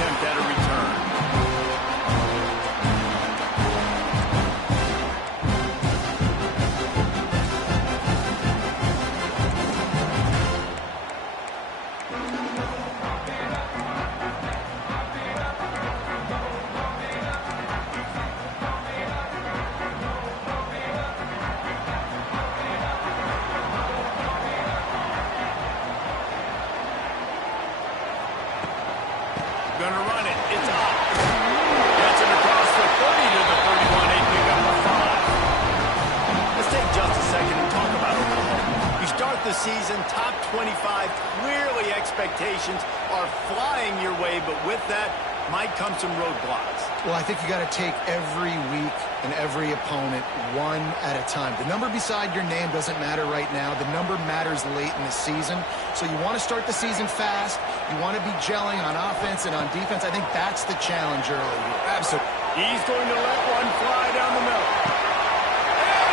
attempt at a return. Gonna run it. It's up. Gets it across the 30 to the 31. They pick up a 5. Let's take just a second and talk about Oklahoma. You start the season top 25. Clearly expectations are flying your way, but with that might come some roadblocks. Well, I think you got to take every week and every opponent one at a time. The number beside your name doesn't matter right now. The number matters late in the season. So you want to start the season fast. You want to be gelling on offense and on defense. I think that's the challenge early here. Absolutely. He's going to let one fly down the middle.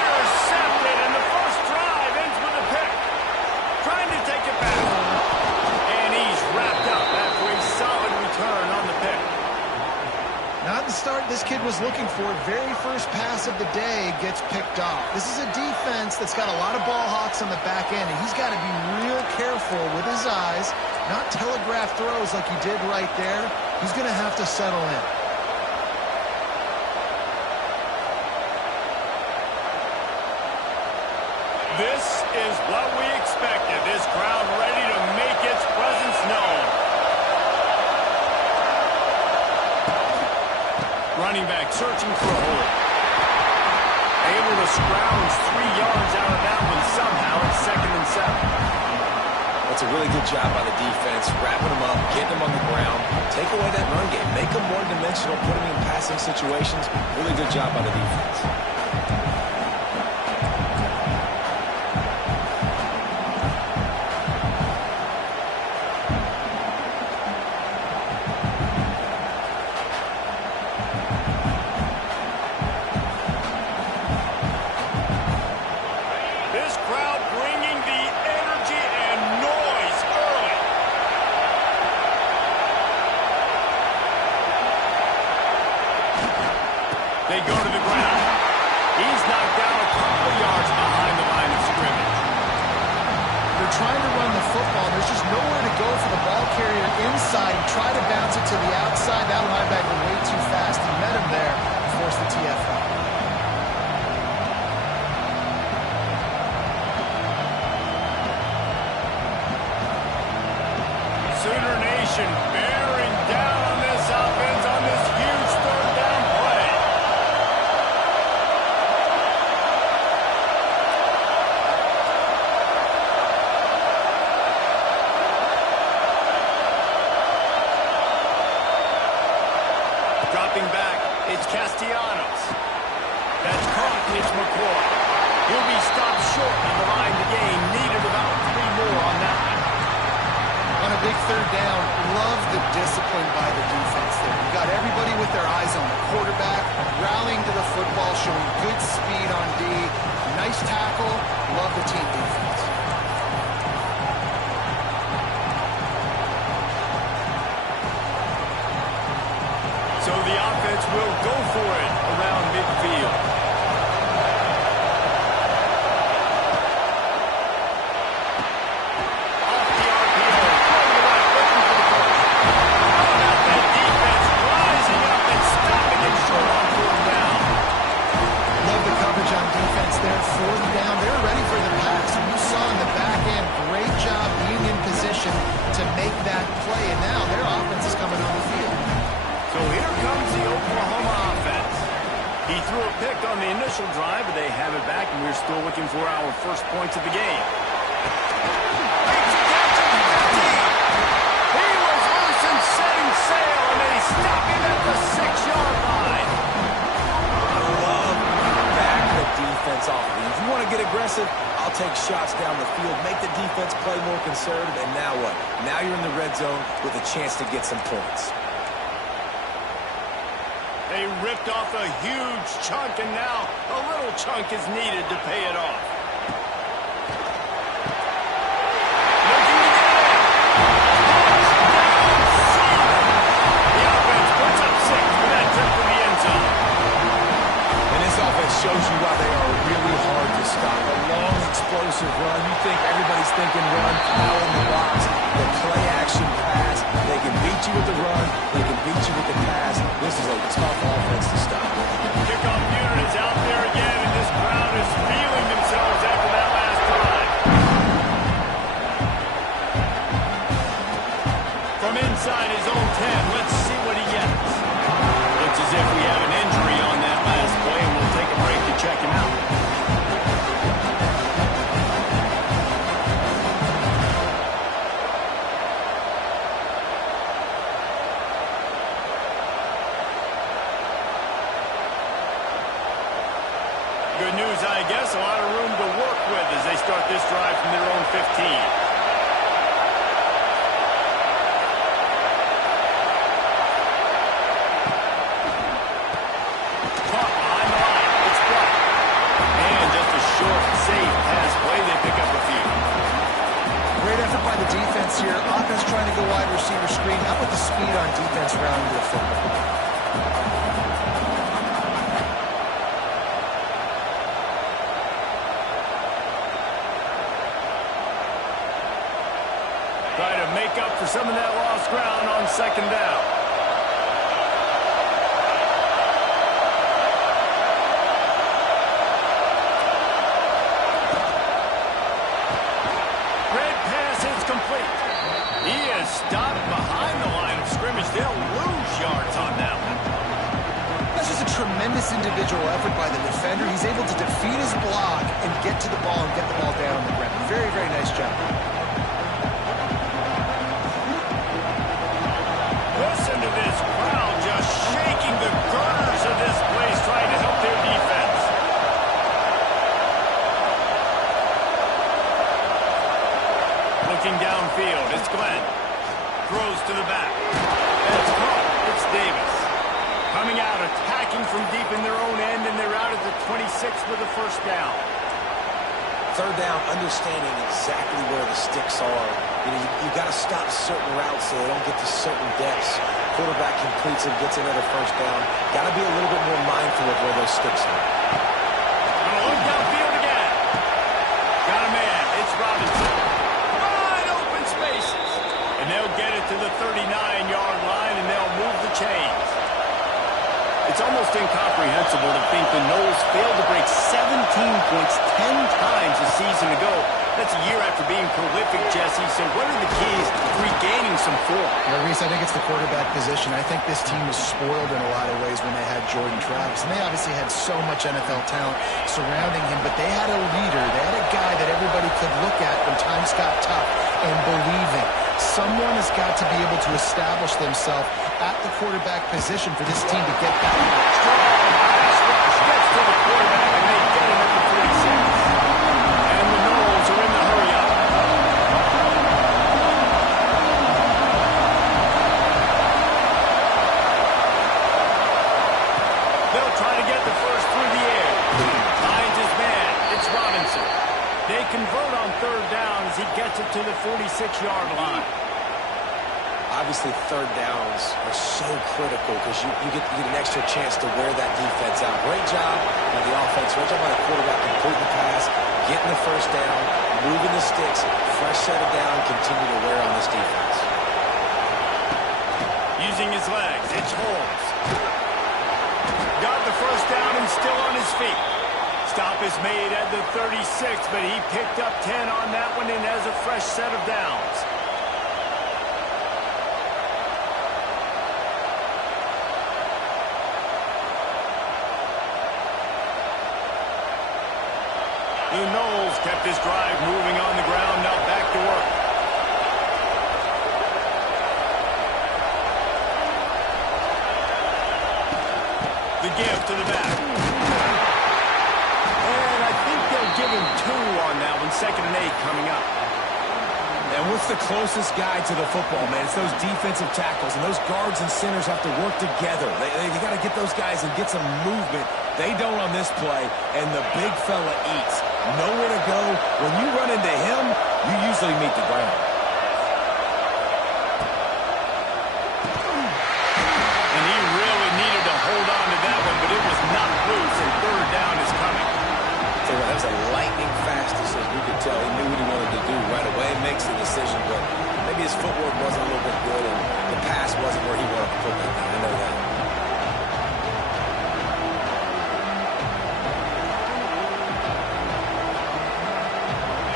Intercepted, and the first drive ends with a pick. Trying to take it back. And he's wrapped up after a solid return on the pick. Not the start this kid was looking for. Very first pass of the day gets picked off. This is a defense that's got a lot of ball hawks on the back end, and he's got to be real careful with his eyes, not telegraph throws like he did right there. He's going to have to settle in. This is what we expected. This crowd ready to make its presence known. Running back searching for a hole. Able to scrounge 3 yards out of that one somehow. It's 2nd and 7. That's a really good job by the defense, wrapping them up, getting them on the ground. Take away that run game. Make them one-dimensional, put them in passing situations. Really good job by the defense. They go to the ground. He's knocked down a couple of yards behind the line of scrimmage. They're trying to run the football. There's just nowhere to go for the ball carrier inside. Try to bounce it to the outside. That linebacker way too fast. He met him there and forced the TFL. Sooner Nation bearing down on this offense on this huge 3rd down play. Dropping back, it's Castellanos. That's caught, it's McCoy. He'll be stopped short of the line to gain. Needed about 3 more on that one. On a big 3rd down, love the discipline by the defense there. You got everybody with their eyes on the quarterback, rallying to the football, showing good speed on D. Nice tackle. Love the team defense. So the offense will go for it around midfield. Off the RPO, going to right, looking for the first. How about that defense rising up and stopping it short on 4th down? Love the coverage on defense there. 4th down. They're ready for the pass. And you saw in the back end, great job being in position to make that play. And now their offense is coming on the field. So here comes the Oklahoma offense. He threw a pick on the initial drive, but they have it back, and we're still looking for our first points of the game. He was loose and setting sail, and they stop him at the 6-yard line. I love back the defense off. If you want to get aggressive, I'll take shots down the field, make the defense play more conservative, and now what? Now you're in the red zone with a chance to get some points. They ripped off a huge chunk, and now a little chunk is needed to pay it off. Looking to get it. Touchdown, Seaman. The inside his own 10. Let's see what he gets. Looks as if we have an injury on that last play, and we'll take a break to check him out. Good news, I guess. A lot of room to work with as they start this drive from their own 15. Here, offense trying to go wide receiver screen. How about the speed on defense rounding the football? Try to make up for some of that lost ground on second down. He is stopped behind the line of scrimmage. They'll lose yards on that one. That's just a tremendous individual effort by the defender. He's able to defeat his block and get to the ball and get the ball down on the ground. Very, very nice job. Listen to this crowd just shaking the girders of this place, trying to help their defense. Looking downfield, it's Glenn. Throws to the back. That's caught. It's Davis. Coming out, attacking from deep in their own end, and they're out at the 26 with a first down. Third down, understanding exactly where the sticks are. You got to stop certain routes so they don't get to certain depths. Quarterback completes it, gets another first down. Got to be a little bit more mindful of where those sticks are. Gonna look downfield again. Got a man. It's Robinson. And they'll get it to the 39-yard line, and they'll move the chains. It's almost incomprehensible to think the Noles failed to break 17 points 10 times a season ago. That's a year after being prolific, Jesse. So what are the keys to regaining some form? Yeah, Reese, I think it's the quarterback position. I think this team was spoiled in a lot of ways when they had Jordan Travis. And they obviously had so much NFL talent surrounding him, but they had a leader. They had a guy that everybody could look at when times got tough and believe in. Someone has got to be able to establish themselves at the quarterback position for this team to get that. Strong pass rush gets to the quarterback, and they get him at the 46. And the Noles are in the hurry-up. They'll try to get the first through the air. Finds his man. It's Robinson. They convert on third down as he gets it to the 46-yard line. Obviously, third downs are so critical because you get an extra chance to wear that defense out. Great job by the offense. Great job by the quarterback completing the pass, getting the first down, moving the sticks, fresh set of down, continue to wear on this defense. Using his legs, it's Holmes. Got the first down and still on his feet. Stop is made at the 36, but he picked up 10 on that one and has a fresh set of downs. The Noles kept this drive moving on the ground, now back to work. The give to the back. And I think they'll give him 2 on that one. 2nd and 8 coming up. And what's the closest guy to the football, man? It's those defensive tackles, and those guards and centers have to work together. They got to get those guys and get some movement. They don't on this play, and the big fella eats. Nowhere to go. When you run into him, you usually meet the ground. And he really needed to hold on to that one, but it was not loose, and third down is coming. Tell you what, that was a lightning fast decision. You could tell he knew what he wanted to do right away. Makes the decision, but maybe his footwork wasn't a little bit good, and the pass wasn't where he wanted to put that down. I know that.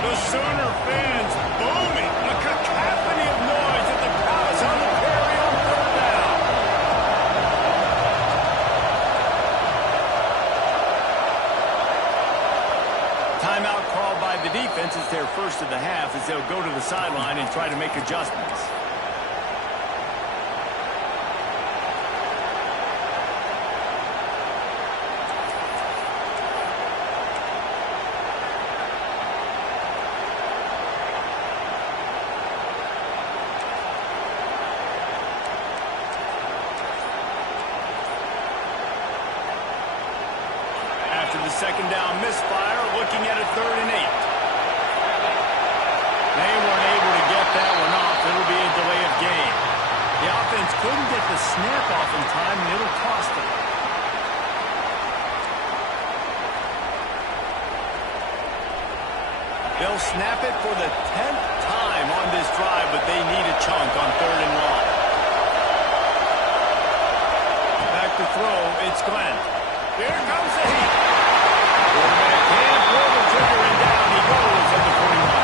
The Sooner fans booming. A cacophony of noise at the Palace on the first of the half as they'll go to the sideline and try to make adjustments. Second down misfire, looking at a 3rd and 8. They weren't able to get that one off. It'll be a delay of game. The offense couldn't get the snap off in time, and it'll cost them. They'll snap it for the 10th time on this drive, but they need a chunk on 3rd and long. Back to throw, it's Glenn. Here comes the heat. Quarterback can't pull the trigger, and down he goes at the 41.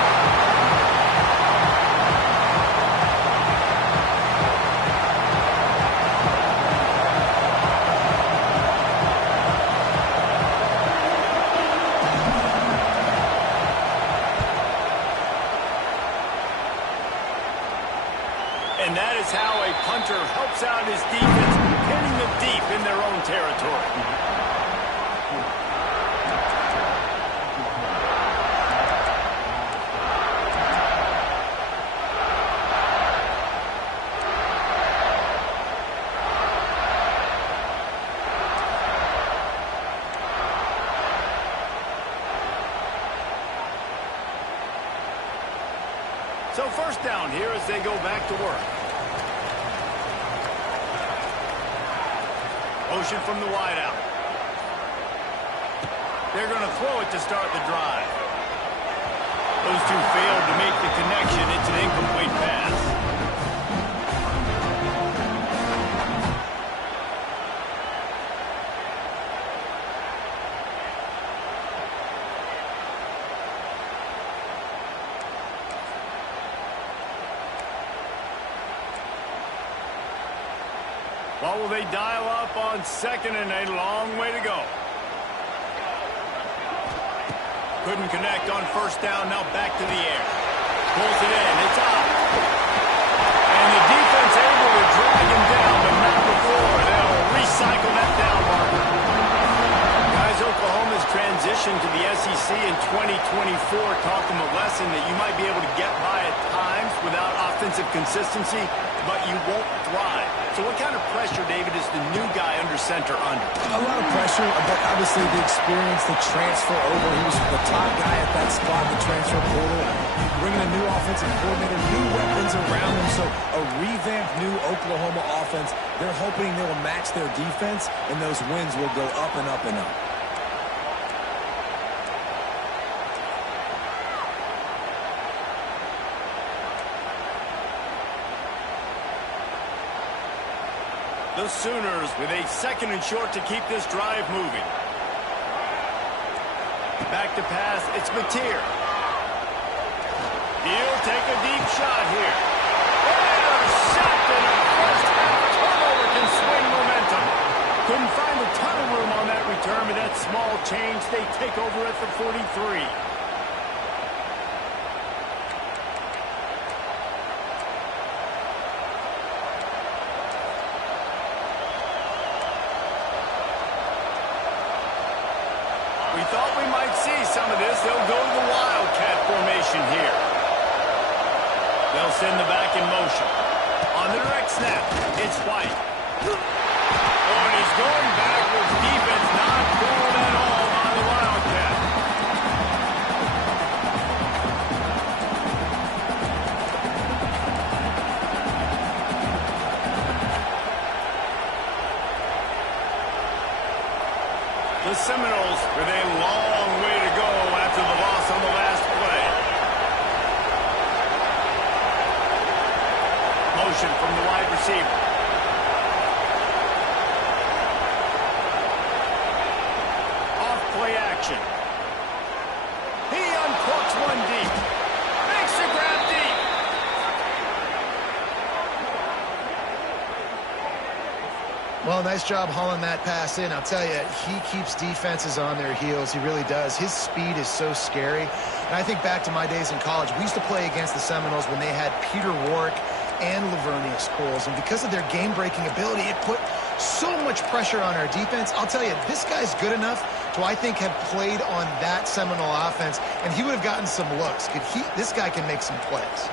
And that is how a punter helps out his defense, hitting them deep in their own territory. So first down here as they go back to work. Motion from the wideout. They're going to throw it to start the drive. Those two failed to make the connection. It's an incomplete pass. What will they dial up on 2nd and a long way to go? Couldn't connect on 1st down, now back to the air. Pulls it in, it's out. And the defense able to drag him down, but not before. They'll recycle that down marker. Guys, Oklahoma's transition to the SEC in 2024 taught them a lesson that you might be able to get by at times without offensive consistency, but you won't thrive. So what kind of pressure, David, is the new guy under center under? A lot of pressure, but obviously the experience, the transfer over. He was the top guy at that spot, the transfer portal. Bringing a new offensive coordinator, new weapons around him. So a revamped new Oklahoma offense. They're hoping they will match their defense, and those wins will go up and up and up. The Sooners with a 2nd and short to keep this drive moving. Back to pass, it's Mateer. He'll take a deep shot here. Intercepted! A first-half turnover can swing momentum. Couldn't find a ton of room on that return, but that small change, they take over at the 43. We thought we might see some of this. They'll go to the Wildcat formation here. They'll send the back in motion. On the direct snap, it's White. Oh, and he's going backwards. Defense not fooled at all by the Wildcat. The Seminoles with a long way to go after the loss on the last play. Motion from the wide receiver. Off-play action. He uncorks one deep. Makes the grab deep. Well, nice job hauling that pass in. I'll tell you, he keeps defenses on their heels. He really does. His speed is so scary. And I think back to my days in college. We used to play against the Seminoles when they had Peter Warrick and Lavernia Scholes. And because of their game-breaking ability, it put so much pressure on our defense. I'll tell you, this guy's good enough to, I think, have played on that Seminole offense, and he would have gotten some looks. This guy can make some plays.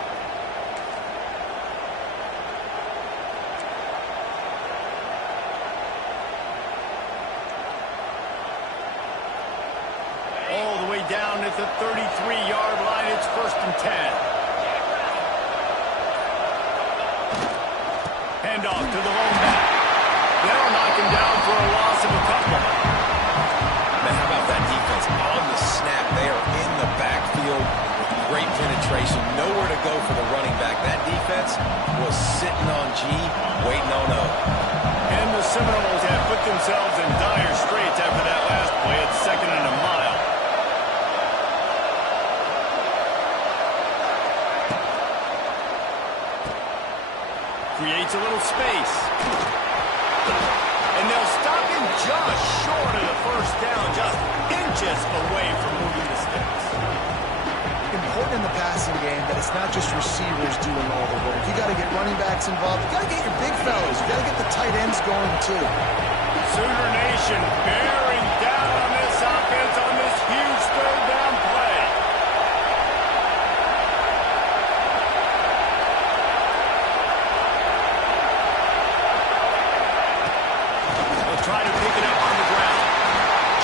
All the way down at the 33-yard line, it's 1st and 10. Handoff to the lone back. They'll knock him down for a loss of a couple. Man, how about that defense? On the snap, they are in the backfield with great penetration. Nowhere to go for the running back. That defense was sitting on G, waiting on O. And the Seminoles have put themselves in dire straits after that last play. It's 2nd and a mile. Creates a little space. And they'll stop him just short of the 1st down, just inches away from moving the sticks. Important in the passing game that it's not just receivers doing all the work. You got to get running backs involved. You got to get your big fellas. You got to get the tight ends going too. Sooner Nation bearing down on this offense on this huge 3rd down play. Try to pick it up on the ground.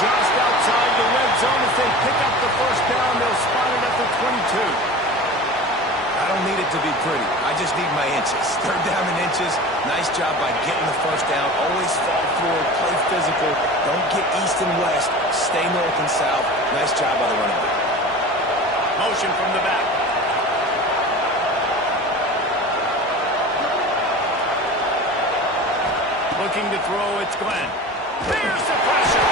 Just outside the red zone as they pick up the 1st down. They'll spot it at the 22. I don't need it to be pretty. I just need my inches. 3rd down in inches. Nice job by getting the 1st down. Always fall forward, play physical. Don't get east and west. Stay north and south. Nice job by the running back. Motion from the back. Looking to throw, it's Glenn. There's the pressure.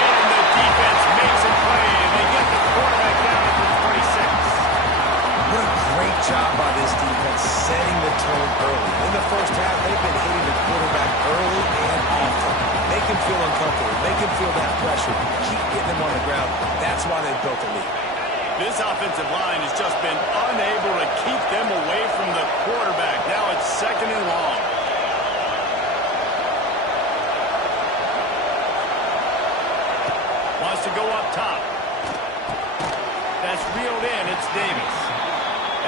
And the defense makes a play, and they get the quarterback down at the 26. What a great job by this defense setting the tone early. In the 1st half, they've been hitting the quarterback early and often. Make him feel uncomfortable. Make him feel that pressure. Keep getting him on the ground. That's why they've built a lead. This offensive line has just been unable to keep them away from the quarterback. Now it's 2nd and long. Wants to go up top. That's reeled in. It's Davis.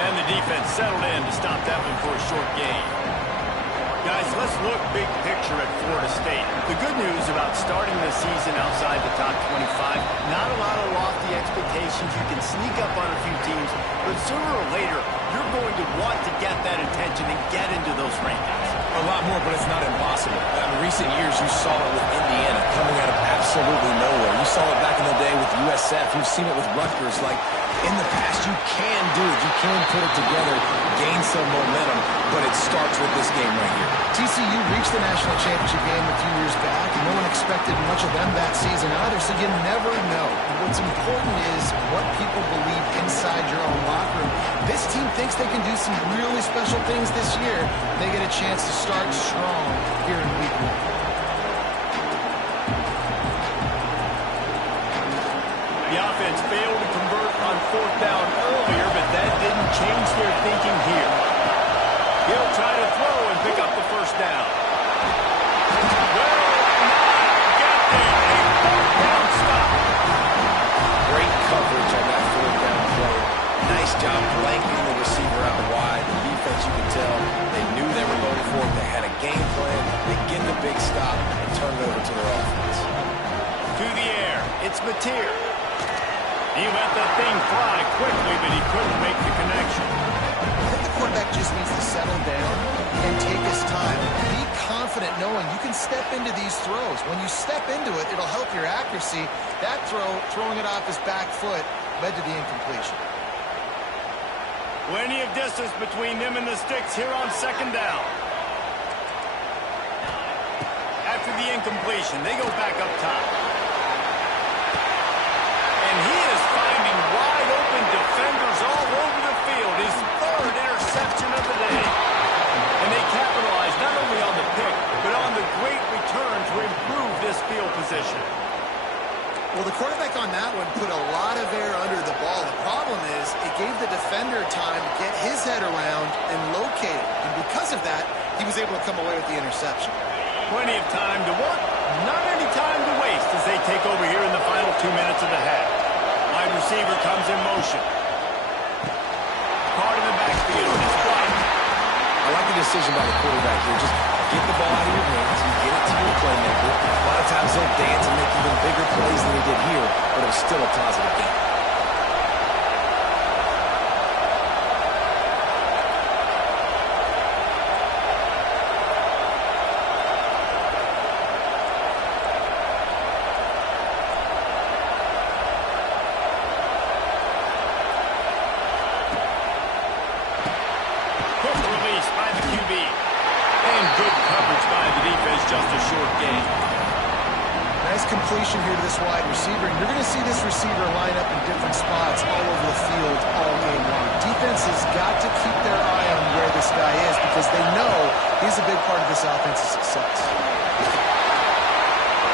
And the defense settled in to stop that one for a short gain. Guys, let's look big picture at Florida State. The good news about starting the season outside the top 25, not a lot of lofty expectations. You can sneak up on a few teams, but sooner or later, you're going to want to get that attention and get into those rankings. A lot more, but it's not impossible. In recent years, you saw it with Indiana coming out of absolutely nowhere. You saw it back in the day with USF. You've seen it with Rutgers. Like, in the past, you can do it. You can put it together, gain some momentum, but it starts with this game right here. TCU reached the national championship game a few years back, and no one expected much of them that season either, so you never know. What's important is what people believe inside your own locker room. This team thinks they can do some really special things this year. They get a chance to start strong here in week 1. The offense failed to convert on 4th down earlier, but that didn't change their thinking here. He'll try to throw and pick up the 1st down. Will not get there. A 4th down stop. Great coverage on that 4th down play. Nice job blanketing the receiver out wide. The defense, you can tell, they knew they were going for it. They had a game plan. They get the big stop and turn it over to their offense. To the air. It's Mateer. He let that thing fly quickly, but he couldn't make the connection. I think the quarterback just needs to settle down and take his time. Be confident knowing you can step into these throws. When you step into it, it'll help your accuracy. That throw, throwing it off his back foot, led to the incompletion. Plenty of distance between them and the sticks here on 2nd down. After the incompletion, they go back up top. And he is finding wide open defenders all over the field. His 3rd interception of the day. And they capitalize not only on the pick, but on the great return to improve this field position. Well, the quarterback on that one put a lot of air under the ball. defender time to get his head around and locate it. And because of that, he was able to come away with the interception. Plenty of time to work, not any time to waste as they take over here in the final 2 minutes of the half. Wide receiver comes in motion. Caught in the backfield, and it's blocked. I like the decision by the quarterback here. Just get the ball out of your hands and get it to your playmaker. A lot of times they'll dance and make even bigger plays than they did here, but it was still a positive game. Completion here to this wide receiver, and you're going to see this receiver line up in different spots all over the field all game long. Defense has got to keep their eye on where this guy is because they know he's a big part of this offense's success.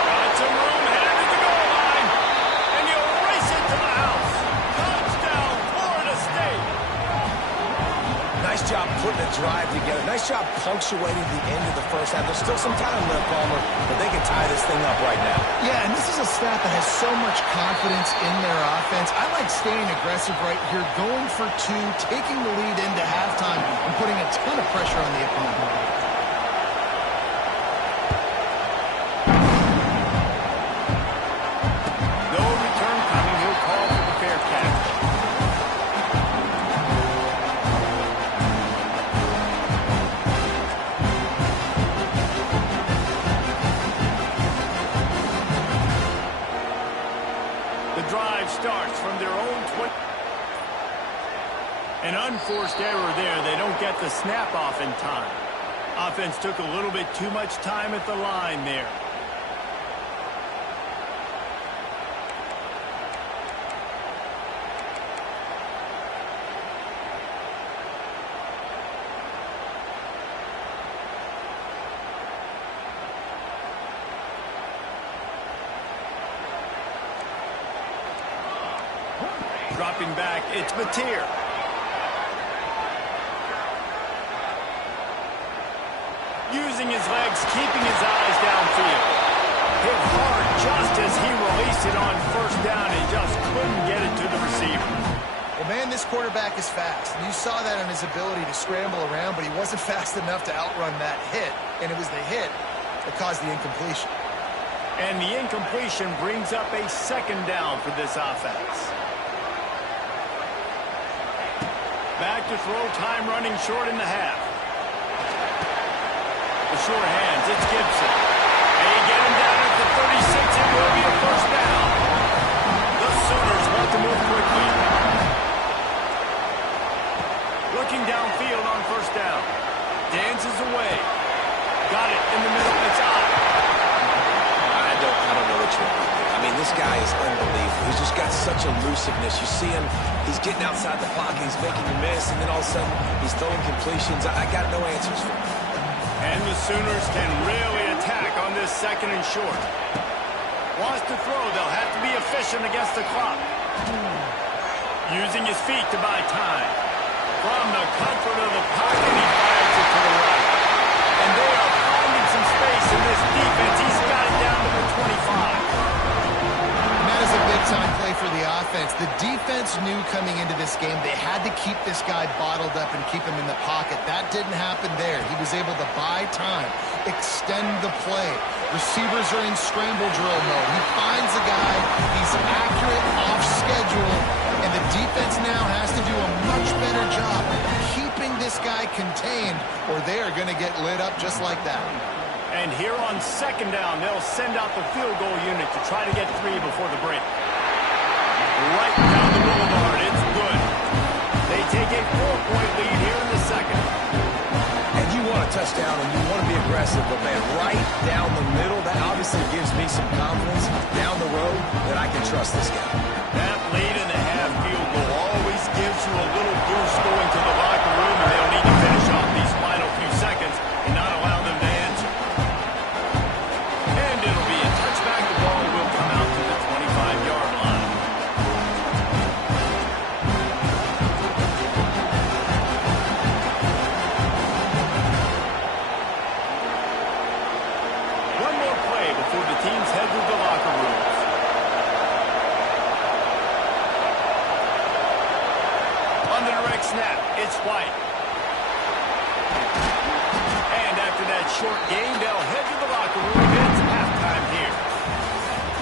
Got some room headed to the goal line, and he'll race it to the house. Touchdown, Florida State. Nice job putting a drive together. Nice job punctuating the end of the first half. There's still some time left, Palmer, but they can tie this thing up right now. Yeah, and this is a staff that has so much confidence in their offense. I like staying aggressive right here, going for two, taking the lead into halftime, and putting a ton of pressure on the opponent. No return coming. He'll call for the fair catch. Drive starts from their own 20. An unforced error there. They don't get the snap off in time. Offense took a little bit too much time at the line there. Dropping back, it's Mateer. Using his legs, keeping his eyes downfield. Hit hard just as he released it on first down and just couldn't get it to the receiver. Well, man, this quarterback is fast. And you saw that on his ability to scramble around, but he wasn't fast enough to outrun that hit. And it was the hit that caused the incompletion. And the incompletion brings up a second down for this offense. Back to throw, time running short in the half. The sure hands, it's Gibson. They get him down at the 36, it will be a first down. The Sooners want to move quickly. Looking downfield on first down. Dances away. Got it in the middle, it's out. I don't know what you're doing. I mean, this guy is unbelievable. He's just got such elusiveness. You see him, he's getting outside the pocket, he's making you miss, and then all of a sudden, he's throwing completions. I got no answers for him. And the Sooners can really attack on this second and short. Wants to throw, they'll have to be efficient against the clock. Using his feet to buy time. From the comfort of the pocket, he fires it to the right. And they are finding some space in this defense. He's got it down to the 25. That is a big-time play for the offense. The defense knew coming into this game they had to keep this guy bottled up and keep him in the pocket. That didn't happen there. He was able to buy time, extend the play. Receivers are in scramble drill mode. He finds the guy. He's accurate, off schedule, and the defense now has to do a much better job keeping this guy contained, or they are going to get lit up just like that. And here on second down, they'll send out the field goal unit to try to get 3 before the break. Right down the boulevard, it's good. They take a 4-point lead here in the second. And you want a touchdown and you want to be aggressive, but man, right down the middle, that obviously gives me some confidence down the road that I can trust this guy. That lead in the half field goal always gives you a little boost going to the locker room, and they'll need to finish off these final few seconds and not allow them to answer. And it'll be a touchback. The ball will come out to the 25-yard line. short gain. They'll head to the locker room. It's halftime here.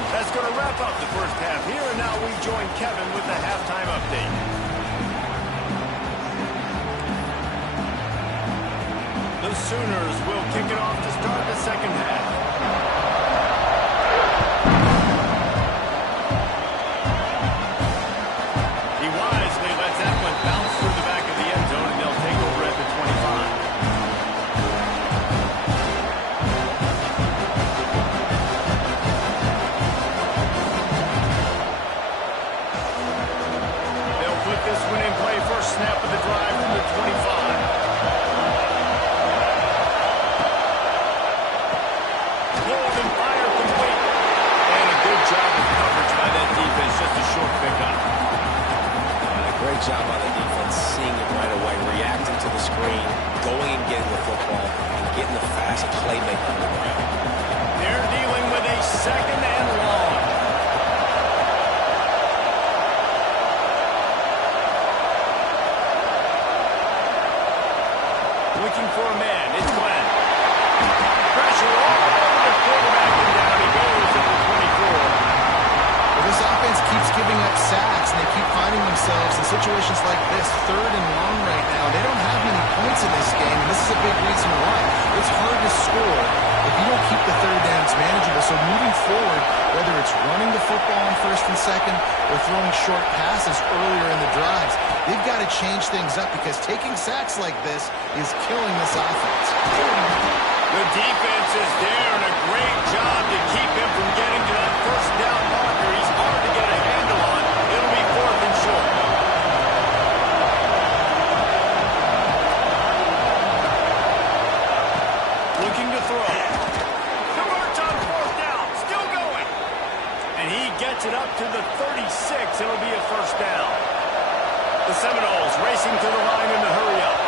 That's going to wrap up the first half here, and now we join Kevin with the halftime update. The Sooners will kick it off to start the second half. He wisely lets that one bounce through the back of the end zone, and they'll take over at the 25. They'll put this one in play. First snap of the drive from the 25. Great job by the defense, seeing it right away, reacting to the screen, going and getting the football, and getting the fast playmaker on the ground. They're dealing with a second and long. Looking for a man. It's Glenn. Pressure all over the quarterback, and down he goes at the 24. This offense keeps giving up sacks, and they keep finding themselves in situations like this, third and long right now. They don't have many points in this game, and this is a big reason why. It's hard to score if you don't keep the third downs manageable. So moving forward, whether it's running the football on first and second or throwing short passes earlier in the drives, they've got to change things up because taking sacks like this is killing this offense. The defense is there, and a great job to keep him from getting to that first down marker. He's hard to get a handle on. It'll be fourth and short. Looking to throw. Converts on fourth down. Still going. And he gets it up to the 36. It'll be a first down. The Seminoles racing to the line in the hurry-up.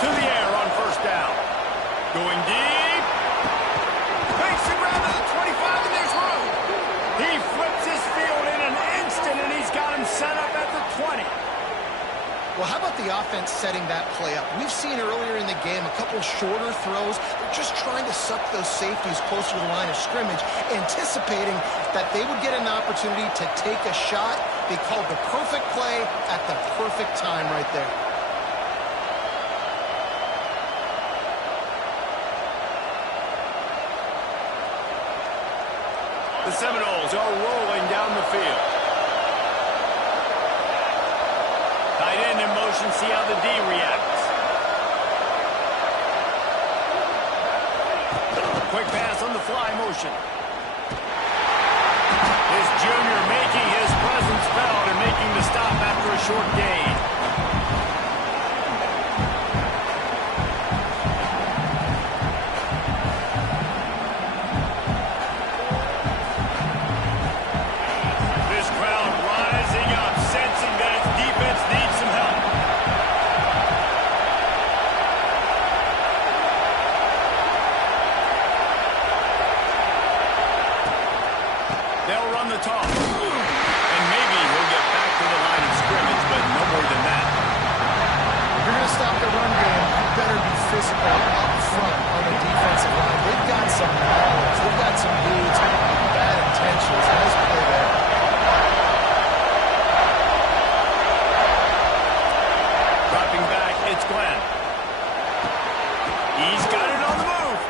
To the air on first down. Going deep. Makes it round to the 25, and there's room. He flips his field in an instant, and he's got him set up at the 20. Well, how about the offense setting that play up? We've seen earlier in the game a couple shorter throws. They're just trying to suck those safeties closer to the line of scrimmage, anticipating that they would get an opportunity to take a shot. They called the perfect play at the perfect time right there. The Seminoles are rolling down the field. Tight end in motion, see how the D reacts. Quick pass on the fly motion. This junior making his presence felt and making the stop after a short gain. They'll run the toss. And maybe he'll get back to the line of scrimmage, but no more than that. If you're going to stop the run game, you better be physical up front on the defensive line. They've got some knowledge. They've got some dudes with bad intentions. Nice play there. Dropping back, it's Glenn. He's got it on the move.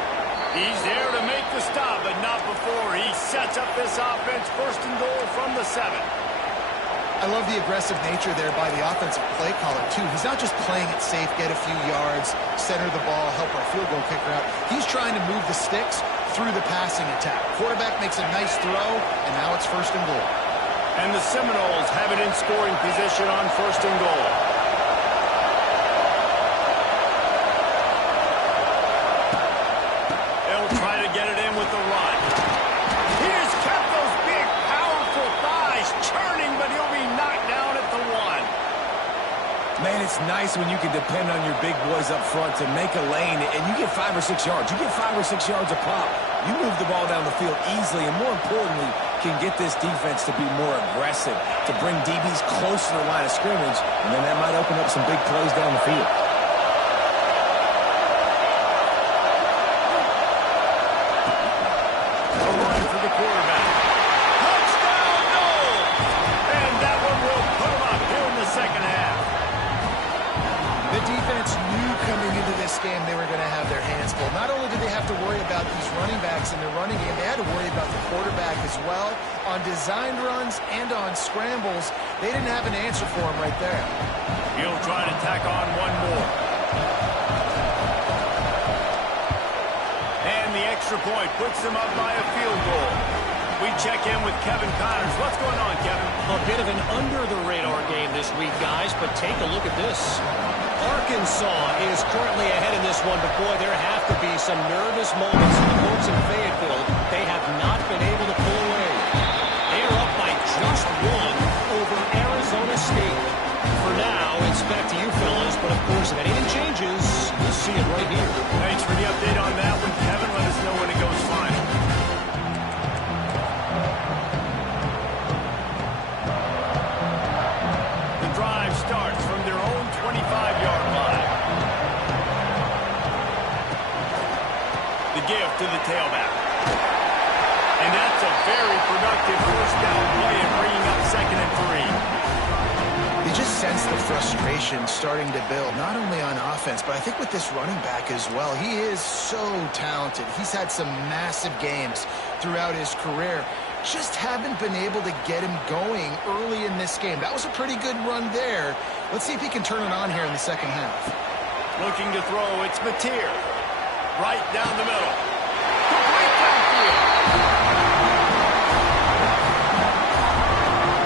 He's there to make the stop, but not before. He sets up this offense first and goal from the 7. I love the aggressive nature there by the offensive play caller, too. He's not just playing it safe, get a few yards, center the ball, help our field goal kicker out. He's trying to move the sticks through the passing attack. Quarterback makes a nice throw, and now it's first and goal. And the Seminoles have it in scoring position on first and goal. They'll try to get it in with the run. He has kept those big, powerful thighs churning, but he'll be knocked down at the 1. Man, it's nice when you can depend on your big boys up front to make a lane, and you get 5 or 6 yards. You get 5 or 6 yards a pop. You move the ball down the field easily, and more importantly, can get this defense to be more aggressive, to bring DBs close to the line of scrimmage, and then that might open up some big plays down the field. The defense knew coming into this game they were going to have their hands full. Not only did they have to worry about these running backs in their running game, they had to worry about the quarterback as well. On designed runs and on scrambles, they didn't have an answer for him right there. He'll try to tack on one more. And the extra point puts them up by a field goal. We check in with Kevin Connors. What's going on, Kevin? A bit of an under-the-radar game this week, guys, but take a look at this. Arkansas is currently ahead in this one, but boy, there have to be some nervous moments for the folks in Fayetteville. They have not been able to pull away. They are up by just one over Arizona State. For now, it's back to you fellas, but of course, if anything changes, you'll see it right here. Thanks for the update on that one, Kevin. Let us know when it goes final. The drive starts from their own 25-yard line. The give to the tailback. And that's a very productive first down play and bringing up 2nd and 3. You just sense the frustration starting to build, not only on offense, but I think with this running back as well. He is so talented. He's had some massive games throughout his career. Just haven't been able to get him going early in this game. That was a pretty good run there. Let's see if he can turn it on here in the second half. Looking to throw, it's Mateer. Right down the middle. Complete downfield.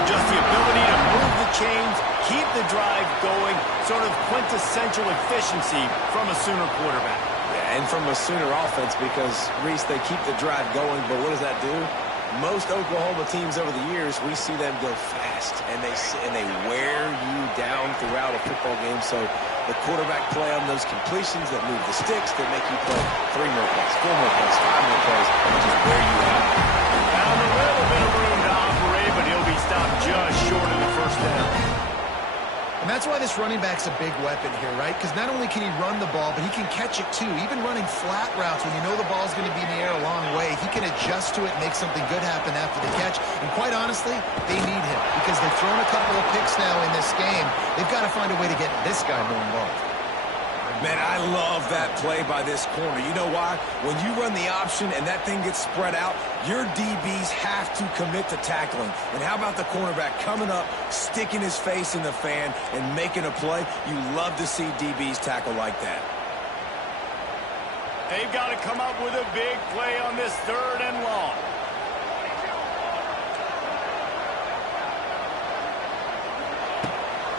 Just the ability to move the chains, keep the drive going, sort of quintessential efficiency from a Sooner quarterback. Yeah, and from a Sooner offense because, Reese, they keep the drive going, but what does that do? Most Oklahoma teams over the years, we see them go fast, and they wear you down throughout a football game. So the quarterback play on those completions that move the sticks, that make you play 3 more plays, 4 more plays, 5 more plays, just wear you out. Found a little bit of room to operate, but he'll be stopped just short of the first down. And that's why this running back's a big weapon here, right? Because not only can he run the ball, but he can catch it too. Even running flat routes when you know the ball's going to be in the air a long way, he can adjust to it and make something good happen after the catch. And quite honestly, they need him because they've thrown a couple of picks now in this game. They've got to find a way to get this guy more involved. Man, I love that play by this corner. You know why? When you run the option and that thing gets spread out, your DBs have to commit to tackling. And how about the cornerback coming up, sticking his face in the fan, and making a play? You love to see DBs tackle like that. They've got to come up with a big play on this 3rd and long.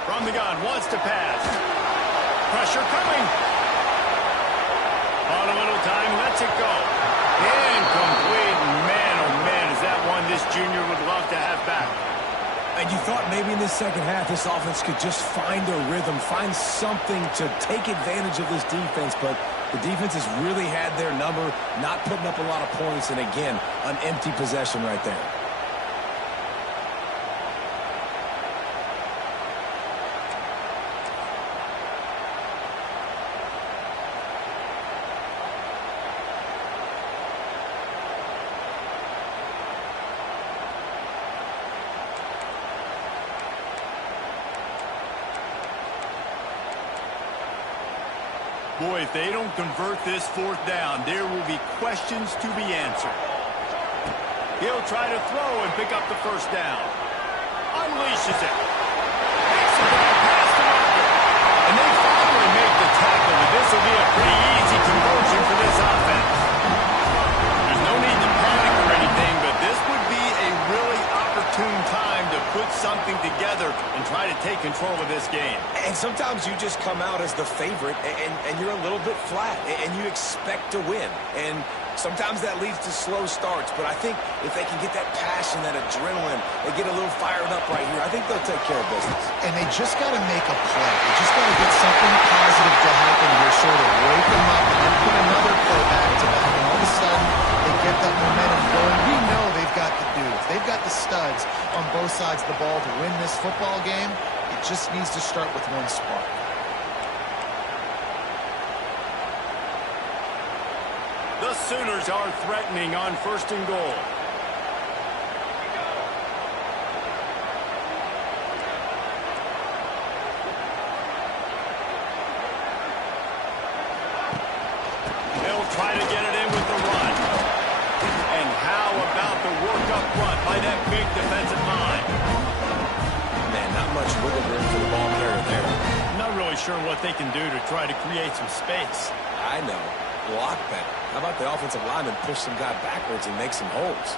From the gun, wants to pass. Pressure coming. On a little time, lets it go. Incomplete. Man, oh man, is that one this junior would love to have back. And you thought maybe in the second half this offense could just find a rhythm, find something to take advantage of this defense, but the defense has really had their number, not putting up a lot of points, and again, an empty possession right there. Boy, if they don't convert this 4th down, there will be questions to be answered. He'll try to throw and pick up the 1st down. Unleashes it. Makes a bad pass to Walker. And they finally make the tackle, but this will be a pretty easy conversion for this offense. There's no need to panic or anything, but this would be a really opportune time to put something together and try to take control of this game. And sometimes you just come out as the favorite, and you're a little bit flat, and you expect to win. And sometimes that leads to slow starts, but I think if they can get that passion, that adrenaline, they get a little fired up right here, I think they'll take care of business. And they just got to make a play. They just got to get something positive to happen here, sort of wake them up, and then put another play back to back, and all of a sudden they get that momentum going. We know they've got the dudes. They've got the studs on both sides of the ball to win this football game. It just needs to start with one spark. The Sooners are threatening on 1st and goal. try to get it in with the run. And how about the work up front by that big defensive line? Man, not much wiggle room for the ball carrier there. I'm not really sure what they can do to try to create some space. I know. Block better. How about the offensive lineman push some guy backwards and make some holes?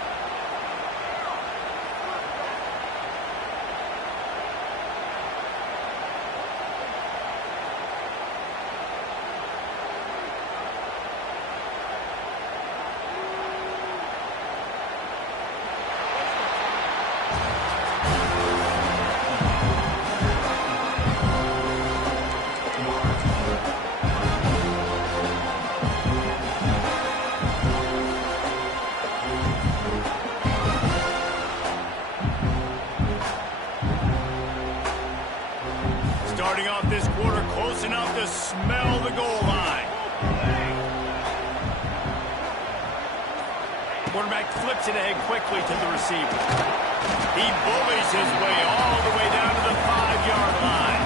Starting off this quarter close enough to smell the goal line. Quarterback flips it ahead quickly to the receiver. He bullies his way all the way down to the 5-yard line.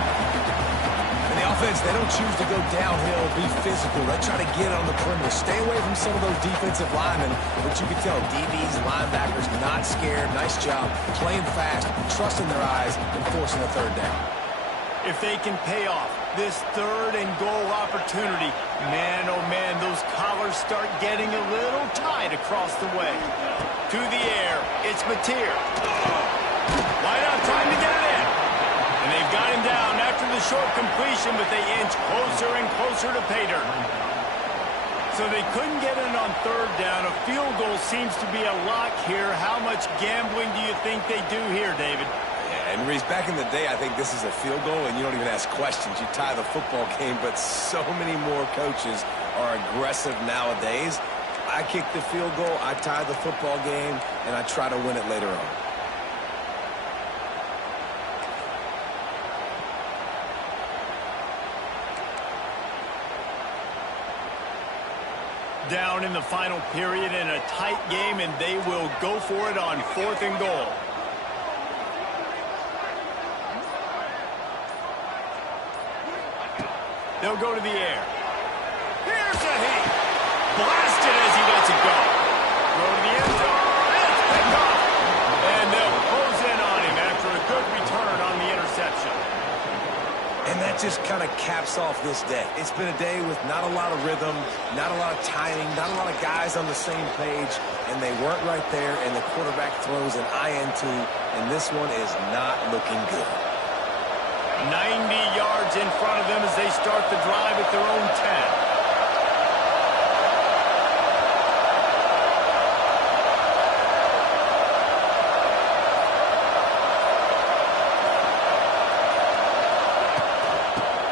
And the offense, they don't choose to go downhill, be physical. They try to get on the perimeter. Stay away from some of those defensive linemen, but you can tell DBs, linebackers, not scared. Nice job playing fast, trusting their eyes, and forcing a third down. If they can pay off this 3rd and goal opportunity, man, oh man, those collars start getting a little tight across the way. To the air, it's Mateer. Wide out trying to get it in. And they've got him down after the short completion, but they inch closer and closer to pay dirt. So they couldn't get it on 3rd down. A field goal seems to be a lock here. How much gambling do you think they do here, David? And Reese, back in the day, I think this is a field goal, and you don't even ask questions. You tie the football game, but so many more coaches are aggressive nowadays. I kick the field goal, I tie the football game, and I try to win it later on. Down in the final period in a tight game, and they will go for it on 4th and goal. They'll go to the air. Here's a heat. Blasted as he lets it go. Throw to the end zone. It's picked off. And they'll close in on him after a good return on the interception. And that just kind of caps off this day. It's been a day with not a lot of rhythm, not a lot of timing, not a lot of guys on the same page, and they weren't right there, and the quarterback throws an INT, and this one is not looking good. 90 yards in front of them as they start the drive at their own 10.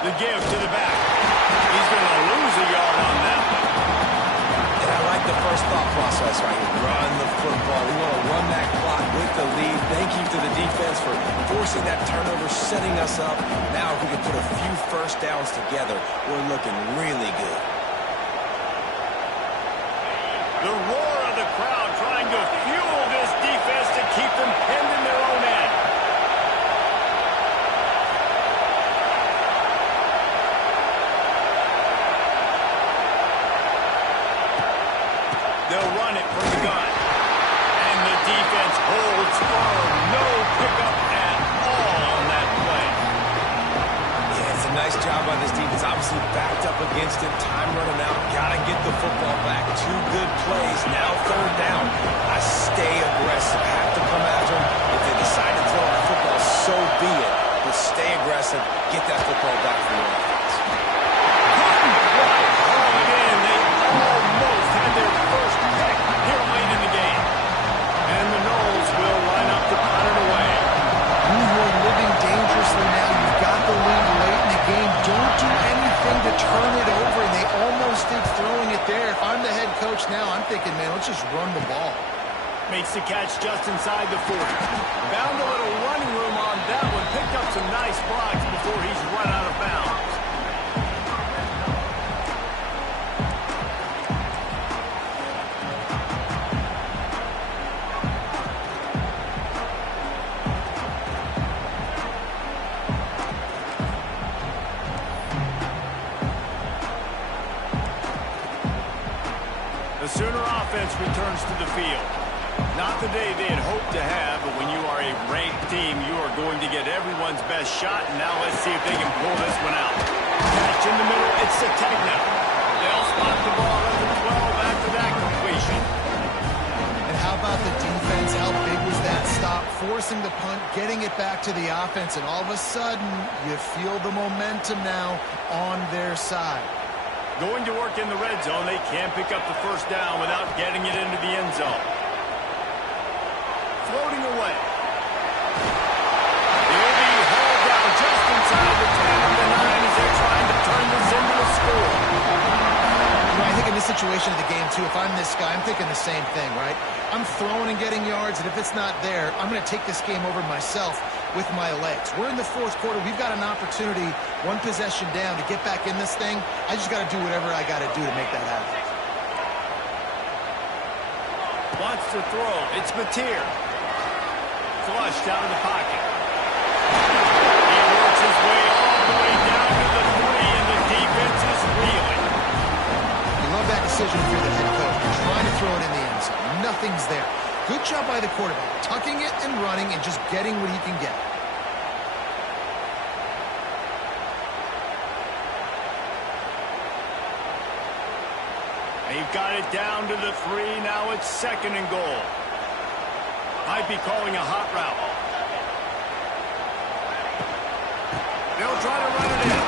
The give to the back. He's going to lose a yard on that one. And I like the first thought process right here. Run the football. We want to run that clock with the lead. Thank you to the defense for forcing that turnover, setting us up. Now if we can put a few first downs together, we're looking really good. The roar of the crowd trying to fuel this defense to keep them pinned in their own end. They'll run it from the gun. And the defense holds firm. No pickup at all on that play. Yeah, it's a nice job by this defense. Obviously backed up against it. Time running out. Got to get the football back. 2 good plays. Now 3rd down. I stay aggressive. Have to come after them. If they decide to throw the football, so be it. But stay aggressive. Get that football back for your offense. Almost had their first pick here late in the game. And the Knowles will line up to punt it away. You're living dangerously now. You've got the lead late in the game. Don't do anything to turn it over. And they almost did throwing it there. If I'm the head coach now, I'm thinking, man, let's just run the ball. Makes the catch just inside the 40. Found a little running room on that one. Picked up some nice blocks before he's run out of bounds. Sooner offense returns to the field. Not the day they had hoped to have, but when you are a ranked team, you are going to get everyone's best shot. And now let's see if they can pull this one out. Catch in the middle, it's Sategna. They'll spot the ball at the 12 after that completion. And how about the defense? How big was that stop? Forcing the punt, getting it back to the offense, and all of a sudden, you feel the momentum now on their side. Going to work in the red zone, they can't pick up the first down without getting it into the end zone. Floating away. He'll be hauled down just inside the 10 of the 9 as they're trying to turn this into a score. I think in this situation of the game, too, if I'm this guy, I'm thinking the same thing, right? I'm throwing and getting yards, and if it's not there, I'm going to take this game over myself with my legs. We're in the fourth quarter. We've got an opportunity, one possession down, to get back in this thing. I just got to do whatever I got to do to make that happen. Wants to throw. It's Mateer. Flushed out of the pocket. He works his way all the way down to the 3, and the defense is reeling. You love that decision if you're the head coach. You're trying to throw it in the end zone. Nothing's there. Good job by the quarterback, tucking it and running and just getting what he can get. They've got it down to the 3. Now it's 2nd and goal. Might be calling a hot route. They'll try to run it in.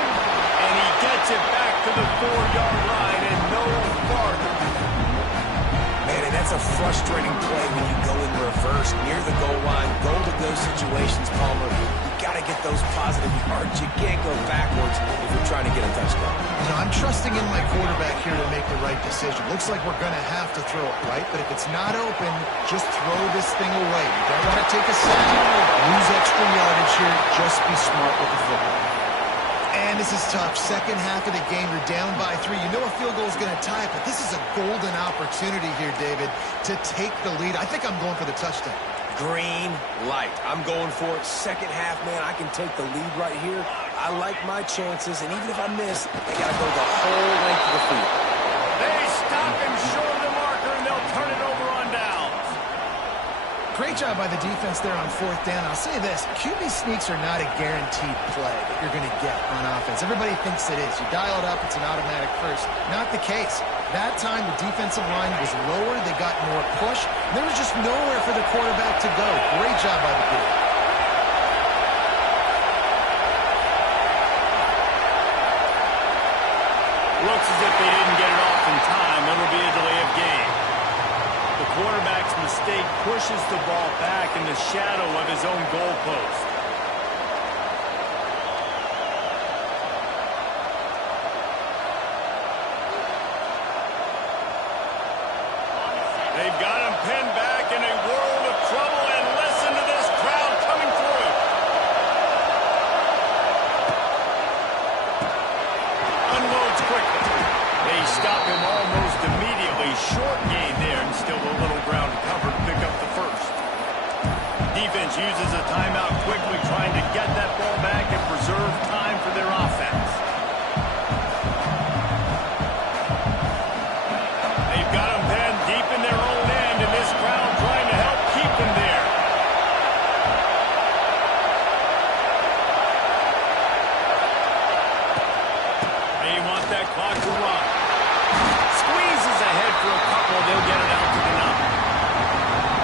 And he gets it back to the 4-yard line and no farther. Man, and that's a frustrating play when you go in reverse near the goal line. Go to those situations, Palmer. You got to get those positive yards. You can't go backwards if you're trying to get a touchdown. You know, I'm trusting in my quarterback here to make the right decision. Looks like we're going to have to throw it, right? But if it's not open, just throw this thing away. You don't want to take a sack, lose extra yardage here. Just be smart with the football. And this is tough. Second half of the game, you're down by 3. You know a field goal is going to tie it, but this is a golden opportunity here, David, to take the lead. I think I'm going for the touchdown. Green light. I'm going for it. Second half, man, I can take the lead right here. I like my chances, and even if I miss, I got to go the whole length of the field. They stop him short of the marker, and they'll turn it over on downs. Great job by the defense there on 4th down. I'll say this, QB sneaks are not a guaranteed play that you're going to get on offense. Everybody thinks it is. You dial it up, it's an automatic first. Not the case. That time, the defensive line was lower. They got more push. There was just nowhere for the quarterback to go. Great job by the kid. Looks as if they didn't get it off in time. It'll be a delay of game. The quarterback's mistake pushes the ball back in the shadow of his own goalpost. They've got him pinned back in a world of trouble, and listen to this crowd coming through. Unloads quickly. They stop him almost immediately. Short gain there, and still a little ground to cover to pick up the first. Defense uses a timeout quickly, trying to get that ball back and preserve time for their offense. They've got him pinned deep in their own end, and this crowd trying to help keep them there. They want that clock to run. Squeezes ahead for a couple. They'll get it out to the 9.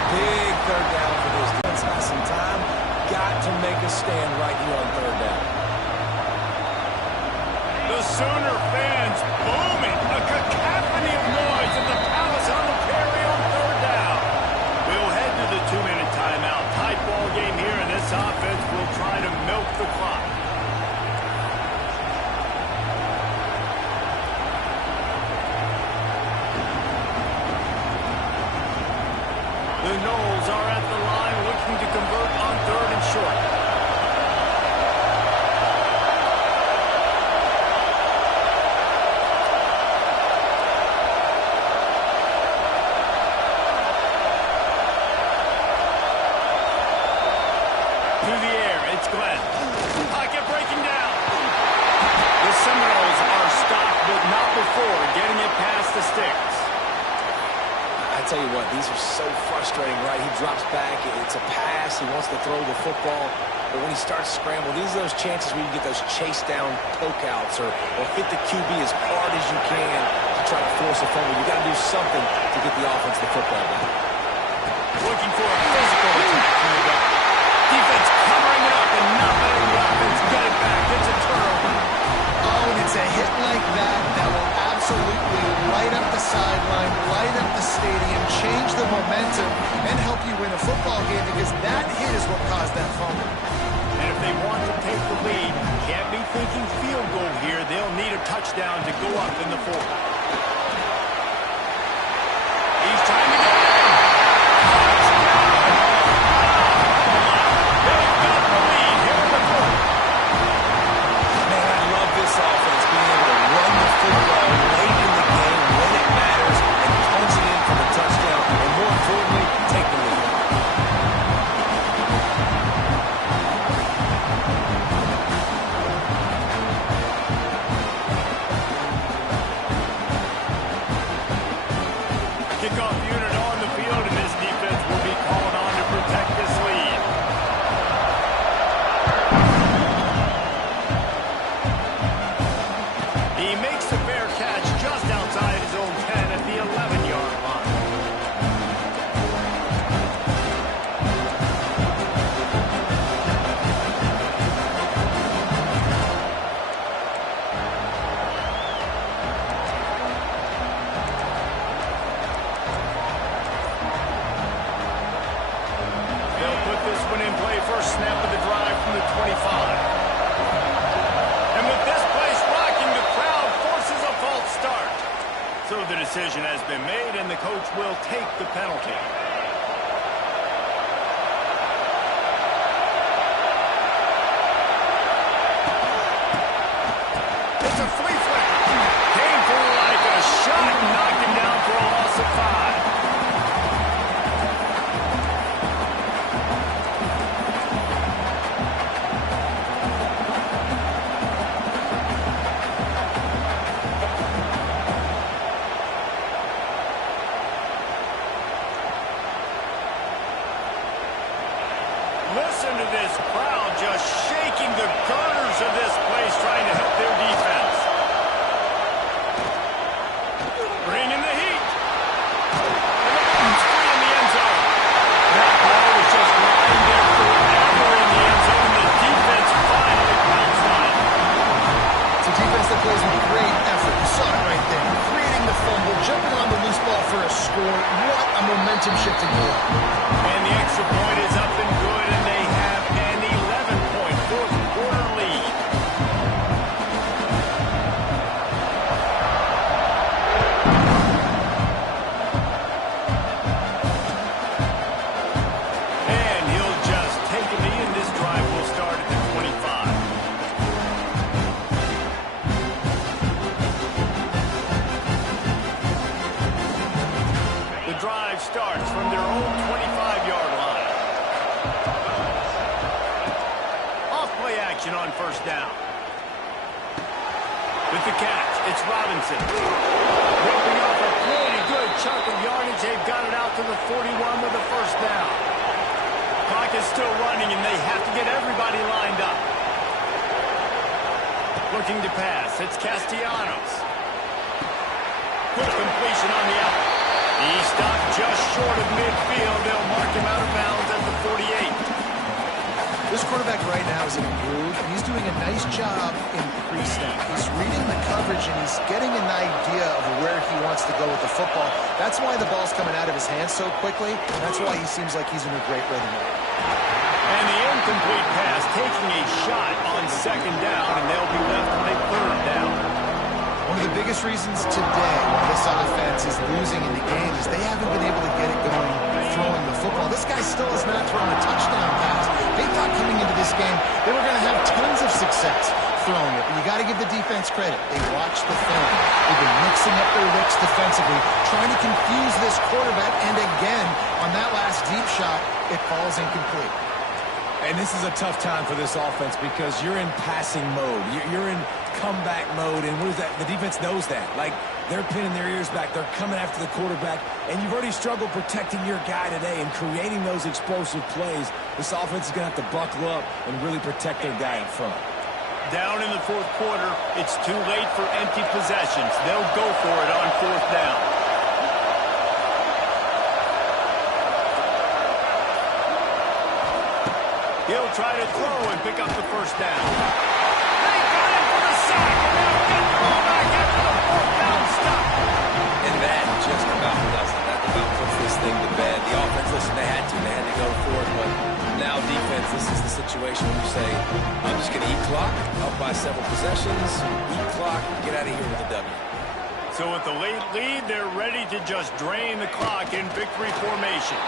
Big third down for this defense. Got some time. Got to make a stand right here on 3rd down. The Sooner fans booming. A cacophony of noise at the Palace on the carry on 3rd down. We'll head to the 2-minute timeout. Tight ball game here, and this offense will try to milk the clock. The Knowles are at the line looking to convert on 3rd and short. To the air, it's Glenn. Pocket breaking down. The Seminoles are stopped, but not before getting it past the sticks. tell you what, these are so frustrating, right? He drops back, it's a pass, he wants to throw the football, but when he starts scrambling, these are those chances where you get those chase down poke outs or hit the QB as hard as you can to try to force a fumble. You got to do something to get the offense the football back. Looking for a physical attack from the back. Defense covering it up and not letting the offense get it back. It's a turnover. Oh, and it's a hit like that that will absolutely light up the sideline, light up the stadium, change the momentum, and help you win a football game because that hit is what caused that fumble. And if they want to take the lead, can't be thinking field goal here. They'll need a touchdown to go up in the fourth. He's trying to get it in. Touchdown! They've got the lead here in the fourth. Man, I love this offense being able to run the football late in the game when it matters and punch it in for the touchdown, and more importantly, take the lead. Kickoff unit on the field, and this defense will be called on to protect this lead. He makes a fair catch just outside his own 10 at the 11-yard line. They'll put this one in play first snap of the drive from the 25. And with this place rocking, the crowd forces a false start. So the decision has been made, and the coach will take the penalty. It's a flea flicker. Came through like a shot and knocked him down for a loss of 5. Listen to this crowd just shaking the gutters of this place, trying to help their defense. Bringing the heat. And the ball's free in the end zone. That ball was just lying there forever in the end zone. The defense finally pounced on it. It's a defense that plays with great effort. You saw it right there. Creating the fumble, jumping on the loose ball for a score. What a momentum-shifting play. And the extra point is up and good, and they have an 11-point fourth-quarter lead. And he'll just take a knee, and this drive will start at the 25. The drive starts from their own 25-yard line. Off play action on first down. With the catch, it's Robinson. Ripping off a pretty good chunk of yardage. They've got it out to the 41 with the first down. Clock is still running, and they have to get everybody lined up. Looking to pass, it's Castellanos. Quick completion on the out. He stopped just short of midfield. They'll mark him out of bounds at the 48. This quarterback right now is in a groove, and he's doing a nice job in pre-snap. He's reading the coverage, and he's getting an idea of where he wants to go with the football. That's why the ball's coming out of his hands so quickly, and that's why he seems like he's in a great rhythm. And the incomplete pass taking a shot on second down, and they'll be left with a third down. One of the biggest reasons today why this offense is losing in the game is they haven't been able to get it going throwing the football. This guy still has not thrown a touchdown pass. They thought coming into this game they were going to have tons of success throwing it. But you got to give the defense credit. They watched the film. They've been mixing up their licks defensively, trying to confuse this quarterback. And again, on that last deep shot, it falls incomplete. And this is a tough time for this offense because you're in passing mode. You're in comeback mode, and what is that? The defense knows that. Like, they're pinning their ears back. They're coming after the quarterback, and you've already struggled protecting your guy today and creating those explosive plays. This offense is going to have to buckle up and really protect their guy in front. Down in the fourth quarter, it's too late for empty possessions. They'll go for it on fourth down. He'll try to throw and pick up the first down. They got it for the sack, and they'll get the ball back after the fourth down stop. And that just about does it. That about puts this thing to bed. The offense, listen, they had to go for it, but now defense, this is the situation where you say, I'm just going to eat clock, up by several possessions, eat clock, get out of here with a W. So with the late lead, they're ready to just drain the clock in victory formation.